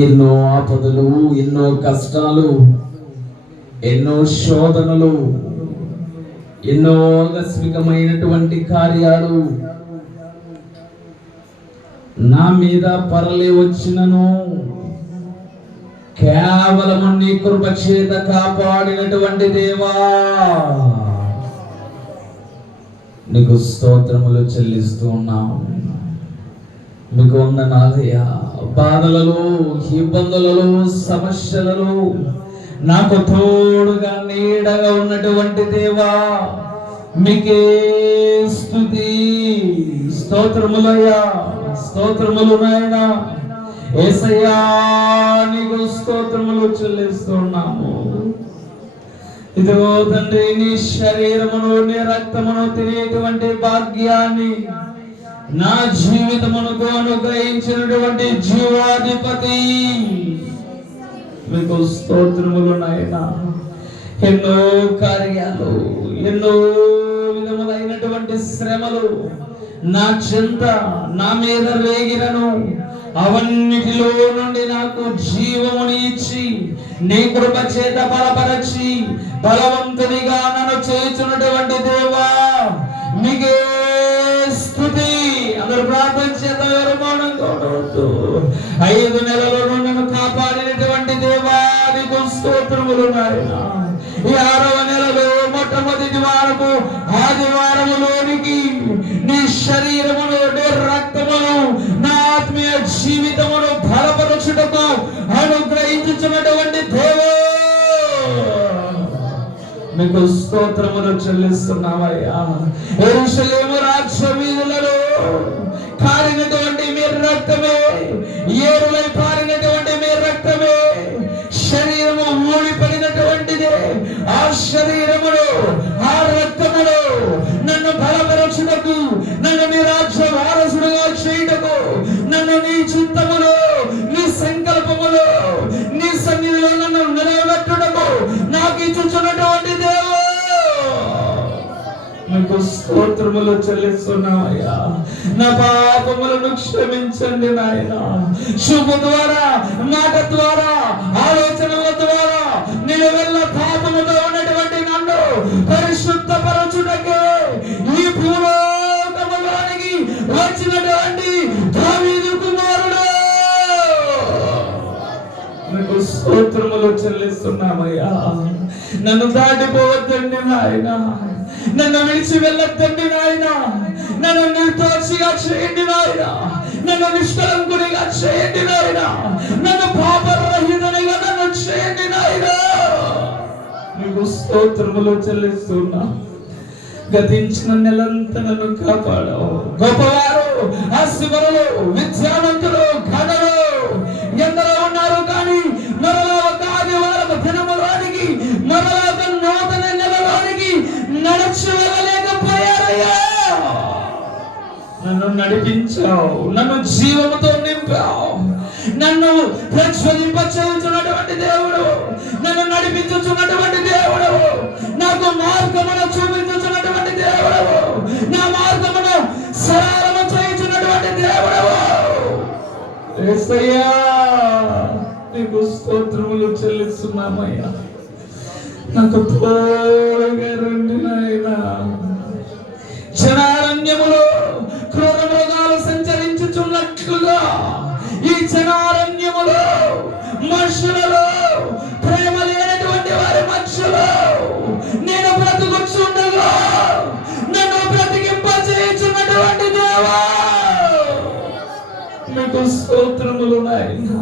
ఎన్నో ఆపదలు, ఎన్నో కష్టాలు, ఎన్నో శోధనలు, ఎన్నో ఆకస్మికమైనటువంటి కార్యాలు నా మీద పరలి వచ్చినను కేవలం నీ కృప చేత కాపాడినటువంటి దేవా నీకు స్తోత్రములు చెల్లిస్తూ ఉన్నాము. మీకు వందనాలయ్యా. బాధలలో, ఇబ్బందులలో, సమస్యలలో నాకు తోడుగా నీడగా ఉన్నటువంటి దేవా మీకే స్తుతి స్తోత్రములయ్యా, స్తోత్రములు నాయనా. యేసయ్యా నీకు స్తోత్రములు చెల్లిస్తున్నాము. ఇదిగో తండ్రి, నీ శరీరమును, నీ రక్తమును తినేటువంటి భాగ్యాన్ని నా జీవితమునకు అనుగ్రహించినటువంటి జీవాధిపతి మీకు స్తోత్రములు నాయనా. ఎన్నో కార్యాలు, ఎన్నో విధములైనటువంటి శ్రమలు నా చింత నా మీద రేగినను అవన్నిటిలో నుండి నాకు జీవముని ఇచ్చి నీ కృప చేత బలపరచి బలవంతునిగా నన్ను చేస్తున్నటువంటి దేవా మీకే స్తుతి. అందరూ ప్రార్థన చేత మౌనంగా ఉండవద్దు. 5 నెలలను నన్ను కాపాడినటువంటి దేవా నీకు స్తోత్రములు నాయనా. ఈ 6వ నెలలో మొట్టమొదటి వారము ఆదివారములోనికి నీ శరీరమును, నీ రక్తమును, నా ఆత్మీయ జీవితమును బలపరచుటకు అనుగ్రహించుచున్నటువంటి దేవా మీకు స్తోత్రములు చెల్లిస్తున్నామయ్యా. యెరూషలేము రాజ్య వీధులలో కారినటువంటి మీ రక్తమే, ఏరులై పారినటువంటి మీ రక్తమే, శరీరము ఊడిపడినటువంటిదే. ఆ శరీరములో, ఆ రక్తములో నన్ను బలపరచుటకు, నన్ను నీ రాజ్య వారసుడుగా చేయుటకు, నన్ను నీ చిత్తములో, నీ సంకల్పములో, నీ సన్నిధిలో నన్ను నిలబెట్టుటకు నాకు ఇచ్చుచున్నటువంటి దేవా మీకు స్తోత్రములు చెల్లిస్తున్నామయ్యా. నా పాపములను క్షమించండి నాయన. చూపు ద్వారా, మాట ద్వారా, ఆలోచనల ద్వారా నిలవెల్ల పాపముతో ఉన్నటువంటి నన్ను పరిశుద్ధపరచుటకే ఈ భూలోకములోనికి వచ్చినటువంటి దావీదు కుమారుడు మీకు స్తోత్రములు చెల్లిస్తున్నామయ్యా. నన్ను దాటిపోవద్దండి నాయన, నన్ను విడిచి వెళ్ళొద్దండి నాయన. నన్ను నిర్దోషిగా చేయండి నాయన, నన్ను నిష్కలంకునిగా చేయండి నాయన, నన్ను పాపరహితునిగా నన్ను చేయండి నాయన. మీకు స్తోత్రములు చెల్లిస్తున్నా. గతించిన నెలంతా నన్ను కాపాడావు. గొప్పవారు, ఆస్తిపరులు, విద్యావంతులు, ఘనులు ఎందరో ఉన్నారు, కానీ మరలా ఒక ఆదివారం దినములోనికి, మరలా ఒక నూతన నెలలోనికి నడిచి వెళ్ళలేకపోయారయ్యా. నన్ను నడిపించావు, నన్ను జీవముతో నింపావు, నన్ను ప్రజ్వలింప చేయుచున్నటువంటి దేవుడు, నన్ను నడిపించుచున్నటువంటి దేవుడు, నాకు మార్గమును చూపించుచున్నటువంటి దేవుడు, నా మార్గమును సరళము చేయుచున్నటువంటి దేవుడు. యేసయ్యా నీకు స్తోత్రములు చెల్లిస్తున్నామయ్యా. నాకు తోడుగా రండి నాయనా. జనారణ్యములో క్రూర మృగాలు సంచరించుచున్నట్లుగా ఈ జనారణ్యములో మనుషులలో ప్రేమ లేనటువంటి వారి మనుషులు నేను బ్రతుకుచుండగా నన్ను బ్రతికింప చేయుచున్నటువంటి దేవా మీకు స్తోత్రములు నాయనా.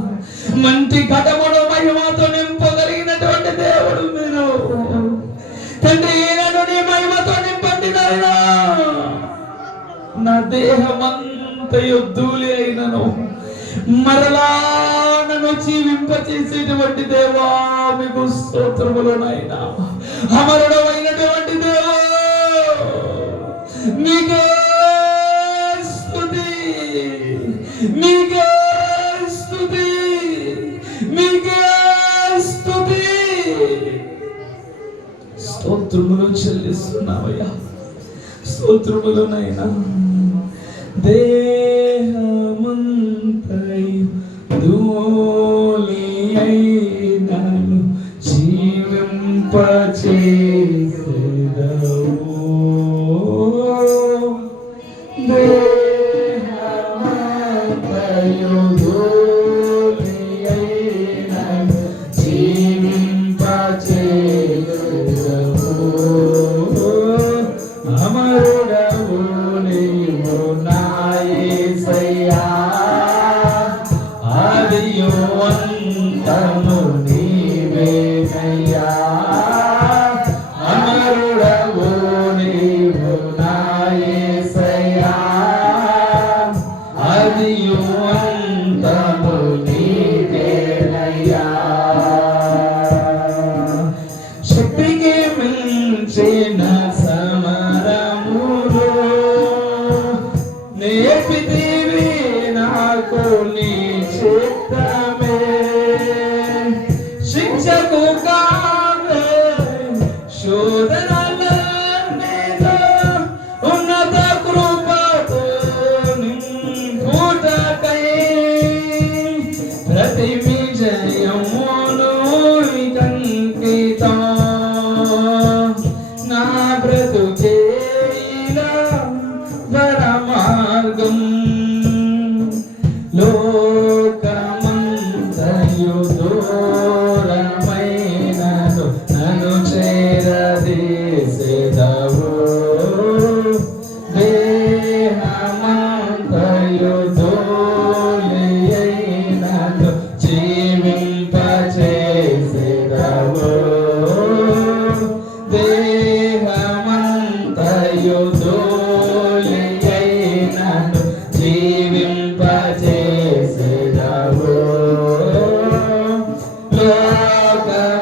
మంటి ఘటమును మహిమతో నింపగలిగినటువంటి దేవుడు మీరు తండ్రి. నన్ను నీ మహిమతో నింపండి నాయనా. నా దేహమంతయు ధూళి అయినను మరలా నన్ను జీవింప చేసేటువంటి దేవా మీకు స్తోత్రములు నాయనా. అమరుడు అయినటువంటి దేవా మీకే స్తుతి, మీకే స్తుతి, మీకే స్తుతి. స్తోత్రములు చెల్లిస్తున్నావయ్యా, స్తోత్రములు నాయనా. దేహమంతయు ఆదియు అంతము నీవేనయ్యా, అమరుడవు నీవు నా యేసయ్యా, ఆదియు అంతము నీవేనయ్యా. శక్తికి మించిన సమరములు నేర్పితివి నాకు నీ చిత్తమే, శిక్షకు కావే శోధనలన్నిలో ఉన్నత కృపతో నింపుటకై ప్రతి విజయమును కంకితం నా బ్రతుకే ఇలా వరమార్గం, లోకమంతయు దూరమైనను నన్ను చేరదీసెదవు, దేహమంతయు ధూళియైనను జీవింపచేసెదవు, దేహమంతయు ధూళియైనను జీవింపచేసెదవు,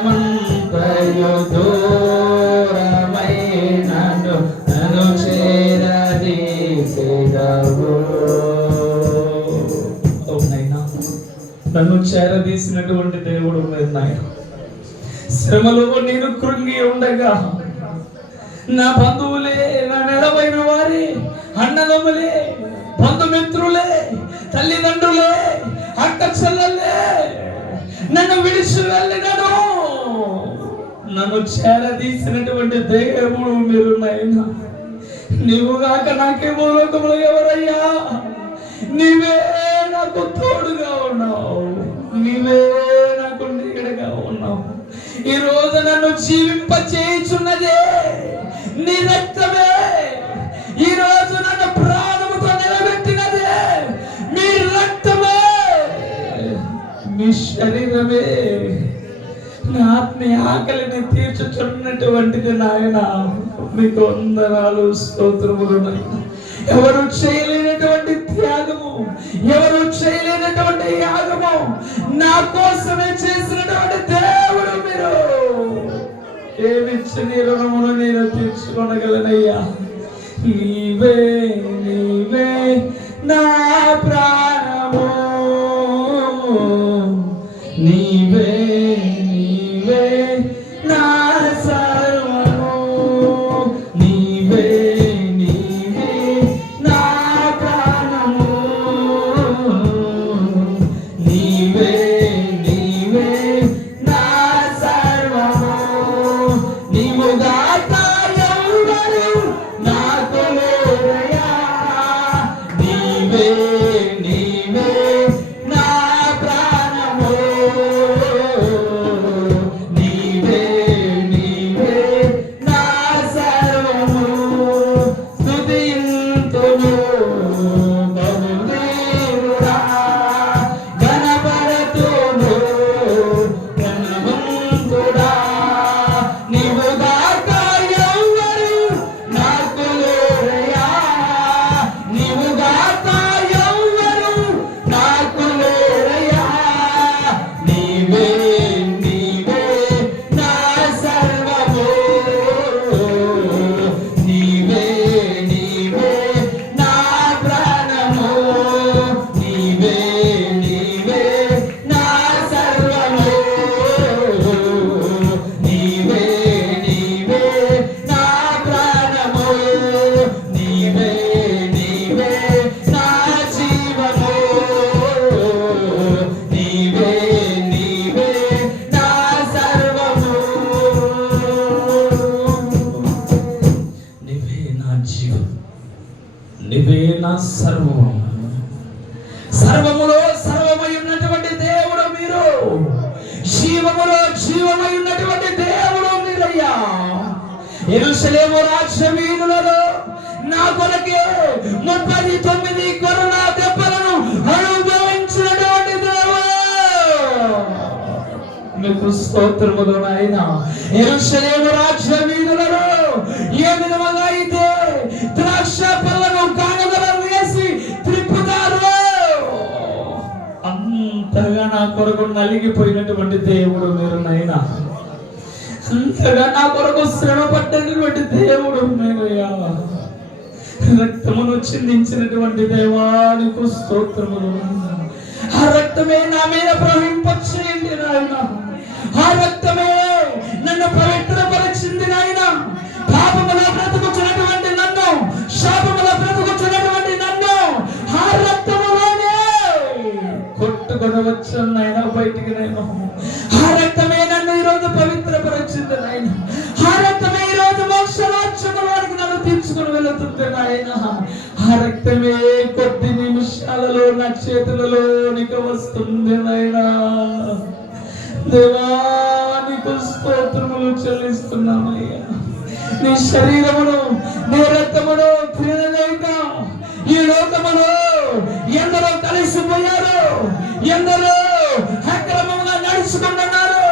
లోకమంతయు దూరమైనను నన్ను చేరదీసెదవు. అవునైనా నన్ను చేరదీసినటువంటి దేవుడు మీరు నాయన. శ్రమలో నేను కృంగి ఉండగా నా బంధువులే, నా నెలవైన వారే, అన్నదమ్ములే, బంధుమిత్రులే, తల్లిదండ్రులే, అక్క చెల్లెలే నన్ను విడిచి వెళ్ళినను, నన్ను చేరదీసినటువంటి దేవుడు మీరు నాయన. నీవు కాక నాకేమో లోకములో ఎవరయ్యా? నీవే నాకు తోడుగా ఉన్నావు, నీవే నాకు నీడగా ఉన్నావు. ఈ రోజు నన్ను జీవింపచేయుచున్నదే నీ రక్తమే, ఈ రోజు నన్ను ప్రాణముతో నిలబెట్టినదే మీ రక్తమే, మీ శరీరమే నా ఆత్మీయ ఆకలిని తీర్చుచున్నటువంటిది నాయన. మీకు వందనాలు, స్తోత్రములు నాయన. ఎవరు చేయలేనటువంటి త్యాగము, ఎవరు చేయలేనటువంటి యాగము నా కోసమే చేసినటువంటి దేవుడు మీరు. ఏమిచ్చి నీ రుణమును నేను తీర్చుకొనగలనయ్యా. నీవే నీవే నా ప్రాణము, నీవే నీవే నా సర్వము, నీవే నీవే నా ప్రాణము, నీవే నీవే నా సర్వము. నీవుగా ఎవరు నాకు లేరయ్యా, నీవే నీవే నా ప్రాణము, నీవే నీవే నా సర్వము. స్తుతింతును బహుదేవుడా, ఘనపరతును ఘనవంతుడా. నీవుగాక ఎవరు నాకు లేరయ్యా, నీవుగాక ఎవరు నాకు లేరయ్యా. నీవే నీవే నా సర్వము, నీవే నీవే నా ప్రాణము, నీవే నీవే నా సర్వము, నీవే నీవే నా ప్రాణము, నీవే నీవే నా జీవము, నీవే నీవే నా సర్వము. నీవే నా జీవం, నీవే నా సర్వం. సర్వములో సర్వమై ఉన్నటువంటి దేవుడు మీరు, జీవములో జీవమై ఉన్నటువంటి దేవుడు మీరయ్యా. యెరూషలేము రాజ్య వీధులలో నా కొరకే 39 కరుణా దెబ్బలను అనుభవించినటువంటి దేవుడు. మీకు స్తోత్రములు నాయనా. యెరూషలేము రాజ్య వీధులలో ఏ విధముగా అయితే ద్రాక్ష పళ్ళను కాగదలో వేసి త్రిప్పుతారు, అంతగా నా కొరకు నలిగిపోయినటువంటి దేవుడు మీరు నాయనా. అంతగా నా కొరకు శ్రమ పడ్డటువంటి దేవుడు మీరయ్యా. రక్తమును చిందించినటువంటి దేవానికి స్తోత్రములు. ఆ రక్తమే నా మీద ప్రవహింపచేయండి నాయన. ఆ రక్తమే నన్ను పవిత్రపరిచింది నాయన. పాపములో బ్రతుకుతున్నటువంటి నన్ను, శాపములో బ్రతుకుతున్నటువంటి నన్ను ఆ రక్తములోనే కొట్టుకొని వచ్చాను నాయన బయటికి. నేను ఆ రక్తమే నన్ను ఈరోజు పవిత్రపరిచింది నాయన. ఆ రక్తమే ఈరోజు మోక్షరాజ్యములోనికి నన్ను తీసుకుని వెళుతుంది నాయన. ఆ రక్తమే కొద్ది నిమిషాలలో నా చేతులలోనికి వస్తుంది నాయనా. దేవానికి స్తోత్రములు చెల్లిస్తున్నామయ్యా. నీ శరీరమును నీ రక్తమును తినలేక ఈ లోకములో ఎందరో కలిసిపోయారు, ఎందరో అక్రమంగా నడుచుకుంటున్నారు,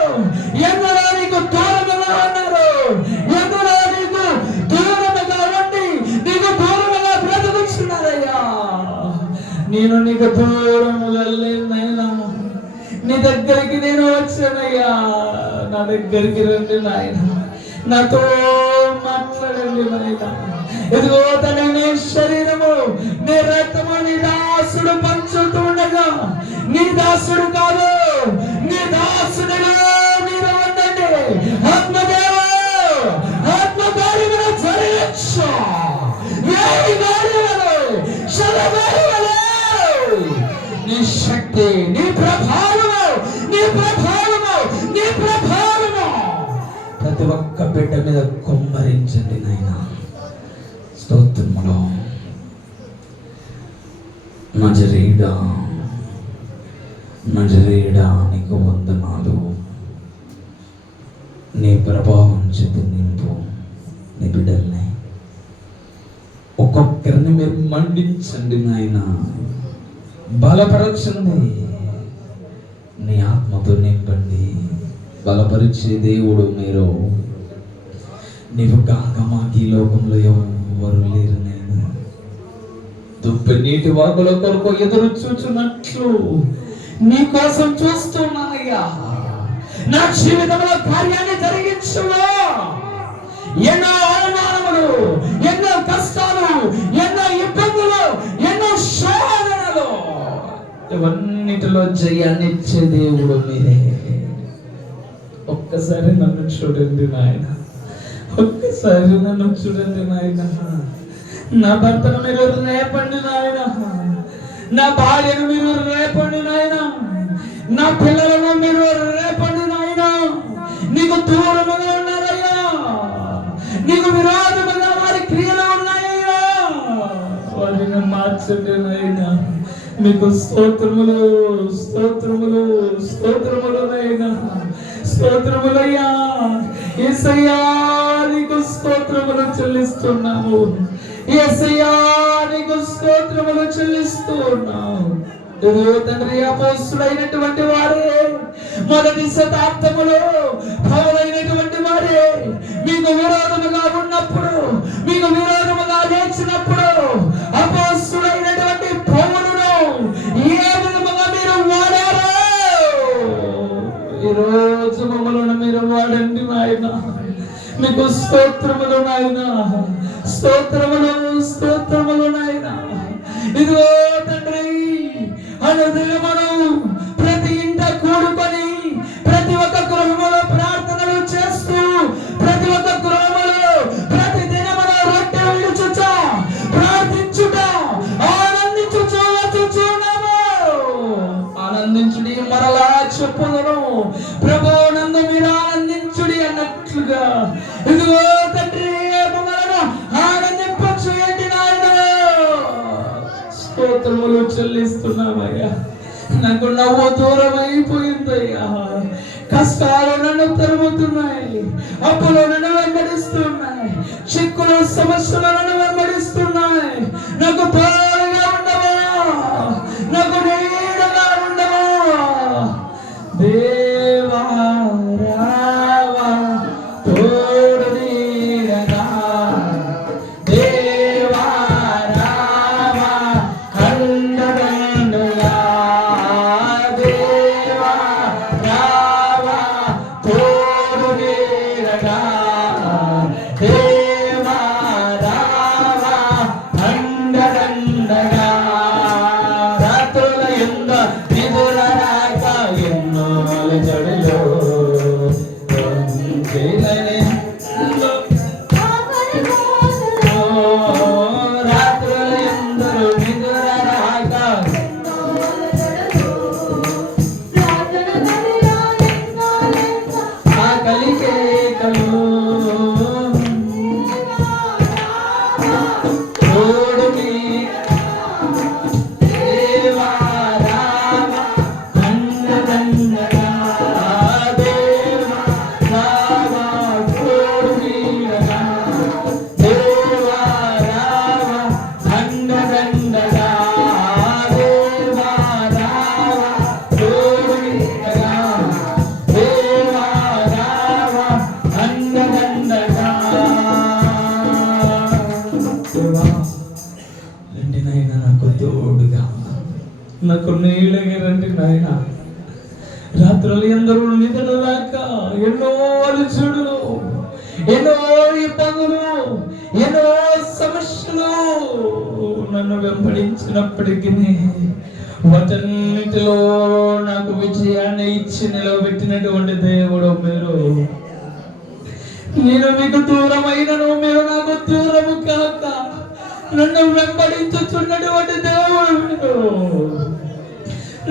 ఎందరో నీకు దూరముగా ఉన్నారు, ఎందరో నీకు దూరముగా ఉండి నీకు దూరముగా బ్రతుకుతున్నారయ్యా. నేను నీకు దూరముగా లేనైనా నీ దగ్గరికి నేను వచ్చానయ్యా. నా దగ్గరికి రండి నాయన, నాతో మాట్లాడండి నాయన. ఇదిగో తన నీ శరీరము నీ రక్తము నీ దాసుడు పంచుతూ ఉండగా, నీ దాసుడు కాదు నీ దాసుడుగా మీరు ఉండండి. ఆత్మదేవ ఆత్మకార్యములు జరిగించు. వేయి గాలివలె, శరవేగవలె నీ శక్తి, నీ ప్రభావము, నీ ప్రభావము, నీ ప్రభావము ప్రతి ఒక్క బిడ్డ మీద కుమ్మరించండి నాయన. స్తోత్రములో నజరేయుడా, నజరేయుడా నీకు వందనాలు. నీ ప్రభావం చేత నింపు నీ బిడ్డల్ని. ఒక్కొక్కరిని మీరు మండించండి నాయన, బలపరచండి. నీ ఆత్మతో నింపండి. బలపరిచే దేవుడు మీరు. నీవు కాక మాకు ఈ లోకంలో ఎవరు లేరు నేను. దుప్పి నీటి వాగుల కొరకు ఎదురు చూచున్నట్లు నీ కోసం చూస్తున్నానయ్యా. నా జీవితంలో కార్యాన్ని జరిగించువా. ఎన్నో అవమానములు, ఎన్నో కష్టాలు, ఎన్నో ఇబ్బందులు, ఎన్నో శోధనలు, ఇవన్నిటిలో జయాన్ని ఇచ్చే దేవుడు మీరే. ఒక్కసారి నన్ను చూడండి నాయన, ఒక్కసారి నన్ను చూడండి నాయన. నా భర్తను మీరు రేపండి నాయన, నా భార్యను మీరు రేపండి నాయన, నా పిల్లలను మీరు రేపండి నాయన. నీకు దూరముగా ఉన్నారయ్యా, నీకు విరోధముగా వారి క్రియలు ఉన్నాయ్యా. వారిని మార్చండి నాయన. మీకు స్తోత్రములు, స్తోత్రములు, స్తోత్రములు నాయన. స్తోత్రములయ్యా. యేసయ్యా నీకు స్తోత్రములు చెల్లిస్తున్నాము. యేసయ్యా నీకు స్తోత్రములు చెల్లిస్తున్నాము. తండ్రి, అపోస్తులైనటువంటి వారే, మొదటి శతాబ్దములో పౌలైనటువంటి వారే మీకు విరోధముగా ఉన్నప్పుడు, మీకు విరోధముగా లేచినప్పుడు అపోస్తులైనటువంటి పౌలును ఏ విధముగా మీరు వాడారో ఈరోజు మమ్మల్ని మీరు వాడండి నాయన. మీకు స్తోత్రములు నాయన, స్తోత్రములు, స్తోత్రములు నాయన. ఇదిగో తండ్రి, అనుదినమును ప్రతి ఇంట కూడుకొని ప్రతి ఒక్క గృహములో ప్రార్థనలు చేస్తూ, ప్రతి ఒక్క గృహములో ప్రతి దినమును రొట్టె విడుచుట, ప్రార్థించుట, ఆనందించుచు వచ్చుచున్నాము. ఆనందించుడి, మరలా చెప్పుదను, ప్రభువు నందు మీరు ఆనందించుడి అన్నట్లుగా ఇదిగో తండ్రి మమ్మలను ఆనందింపచేయండి నాయన. స్తోత్రములు చెల్లిస్తున్నామయ్యా. నాకు నవ్వు దూరం అయిపోయిందయ్యా. కష్టాలు నన్ను తరుముతున్నాయి, అప్పులు నన్ను వెంబడిస్తున్నాయి, చిక్కులు సమస్యలు నన్ను వెంబడిస్తున్నాయి. నాకు తోడుగా ఉండవా, నాకు నీడగా ఉండవా దేవా. రాత్రులు ఎందరూ నిద్ర లేక ఎన్నో అలుచుడులు, ఎన్నో ఇబ్బందులు, ఎన్నో సమస్యలు నన్ను వెంబడించినప్పటికీ వాటన్నిటిలో నాకు విజయాన్ని ఇచ్చి నిలబెట్టినటువంటి దేవుడు మీరు. నేను మీకు దూరమైనను మీరు నాకు దూరము కాక నన్ను వెంబడించుచున్నటువంటి దేవుడు మీరు.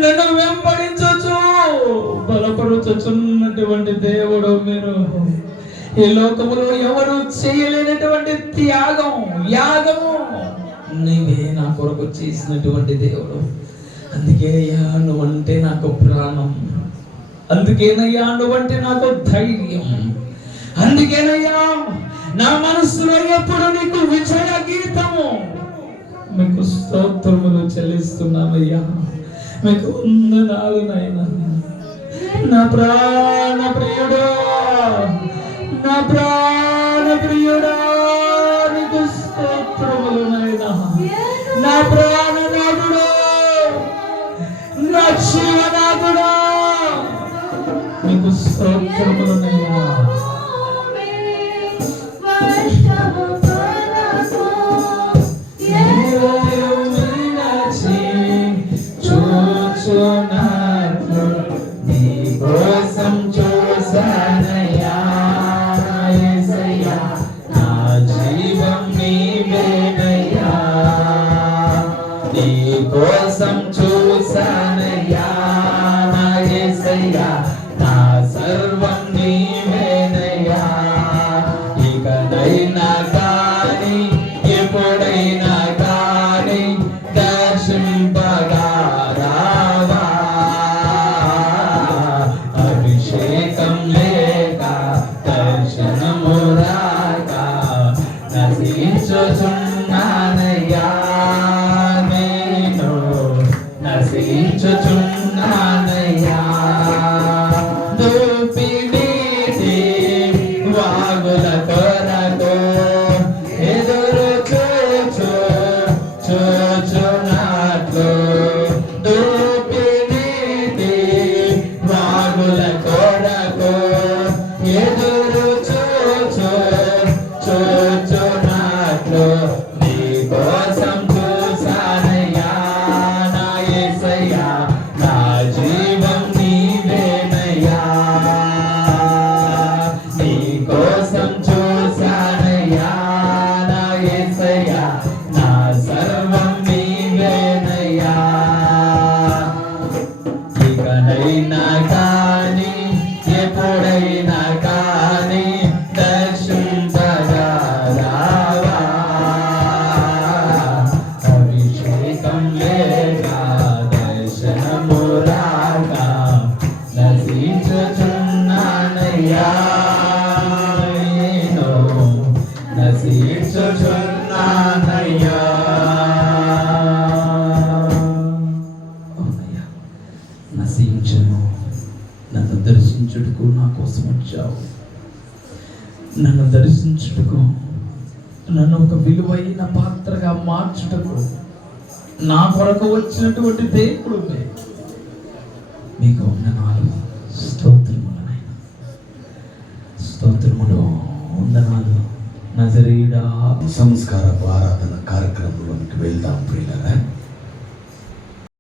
నన్ను వెంబడించచ్చు బలపరుచుచున్నటువంటి దేవుడు మీరు. ఈ లోకములో ఎవరు చేయలేనటువంటి యాగము నీవే నా కొరకు చేసినటువంటి దేవుడు. అందుకే అయ్యా నువ్వంటే నాకు ప్రాణం, అందుకేనయ్యా నువ్వంటే నాకు ధైర్యం, అందుకేనయ్యా నా మనసులో ఎప్పుడు నీకు విజయ గీతము. మీకు స్తోత్రములు చెల్లిస్తున్నామయ్యా, మీకు వందనాలు నాయనా. నా ప్రాణ ప్రియుడా, నా ప్రాణ ప్రియుడా, నీకు స్తోత్రములు నాయనా. నా ప్రాణనాథుడా, నా జీవనాథుడా, నీకు స్తోత్రములు నాయనా. కోసం చూసానయ్యా నా యేసయ్యా, నా సర్వం నీవేనయ్యా. ఇకనైనా కానీ ఎప్పుడైనా కానీ దర్శింపగా రావా. అభిషేకం లేక దర్శనము రాక నశించుచున్నానయ్యా, నశించుచున్నానయ్యా. దోపిడీ వాగుల కొరకు ఎదురు చూచున్నట్లు, దోపిడీ వాగుల కొరకు ఎదురు చూచున్నట్లు నీ కోసం చూసానయ్యా నా యేసయ్యా, నా జీవం నీవేనయ్యా. నీ కోసం చూసానయ్యా నా యేసయ్యా, నా సర్వం నీవేనయ్యా. ఇకనైనా కానీ ఎప్పుడైనా కానీ దర్శింపగా రావా. అభిషేకం లేక దర్శనము రాక నశించుచున్నానయ్యా, నేను నశించుచున్నానయ్యా. నశించను, నన్ను దర్శించుటకు నా కోసం వచ్చావు. నన్ను దర్శించుటకు, నన్ను ఒక విలువైన పాత్రగా మార్చుటకు నా కొరకు వచ్చినటువంటి దేవుడు మీకు వందనాలు, స్తోత్రములు, స్తోత్రములు, వందనాలు. నజరీయుడా, సంస్కారపు ఆరాధన కార్యక్రమంలోనికి వెళ్దాం ప్రియులారా.